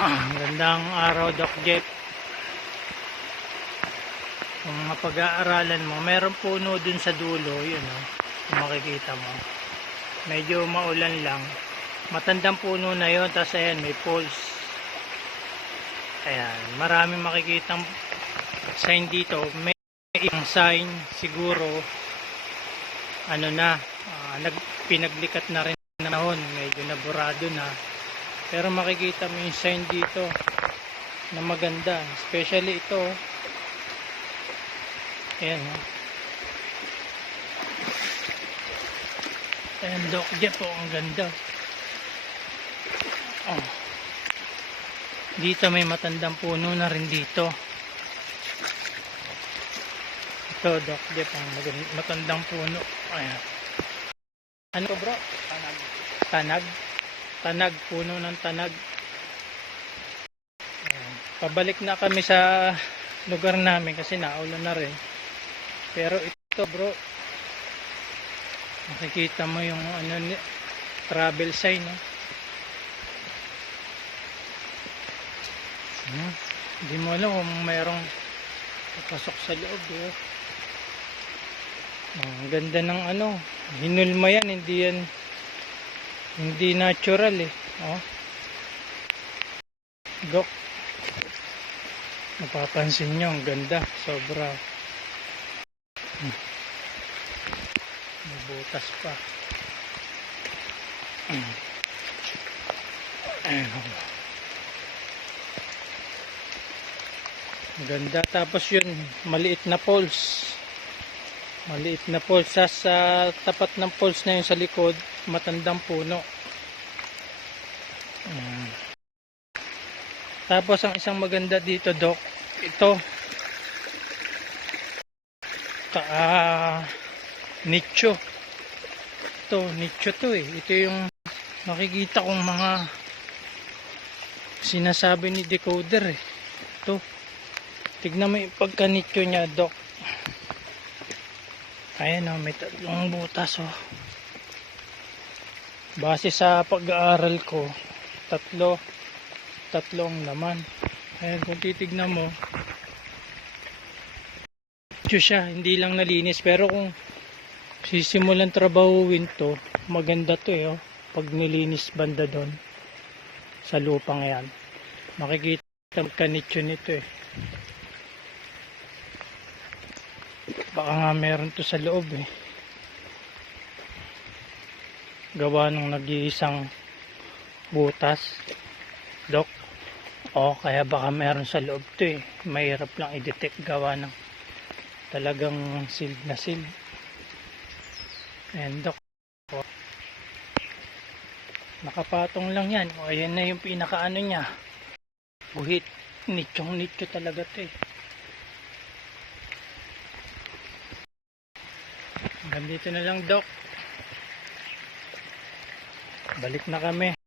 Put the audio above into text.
Gandang araw, Doc Jeff. Kung mapag-aaralan mo, meron puno dun sa dulo, yun kung makikita mo. Medyo maulan lang. Matandang puno na yun, tapos ayan, may poles. Ayan, maraming makikitang sign dito. May isang sign, siguro, pinaglikat na rin nahon, medyo naburado na. Pero makikita mo yung sign dito na maganda, especially ito. Ayan, ayan, Doc Jeff, ang ganda. Dito may matandang puno na rin dito. Ito, Doc Jeff, ang matandang puno. Ayan. Ano bro? Tanag. Tanag, puno ng tanag. Ayan. Pabalik na kami sa lugar namin kasi naulan na rin. Pero ito bro, makikita mo yung travel sign. Hindi mo alam kung mayroong papasok sa loob. Ang ganda ng hinulma yan, hindi natural Dok, mapapansin nyo, ang ganda, sobra. May butas pa. Ang ganda. Tapos yun, maliit na poles. Sa tapat ng poles na yun sa likod, matandang puno. Tapos ang isang maganda dito, Doc, ito nicho. Nicho to ito yung makikita kong mga sinasabi ni decoder ito, tignan mo yung pagka nicho nya, Doc. Ayan may tatlong butas base sa pag-aaral ko, tatlong laman. Ayan, kung titignan mo, siya, hindi lang nalinis, pero kung sisimulan trabahuin to, maganda to pag nilinis banda doon sa lupang yan, makikita magkanitsyo nito baka nga meron to sa loob gawa nung nag-iisang butas, Doc. Kaya baka meron sa loob to mahirap lang i-detect gawa ng talagang sealed na sealed. And Doc, nakapatong lang yan. Ayan na yung pinaka niya, buhit. Nicho talaga to Hanggang dito na lang, Doc. Balik na kami.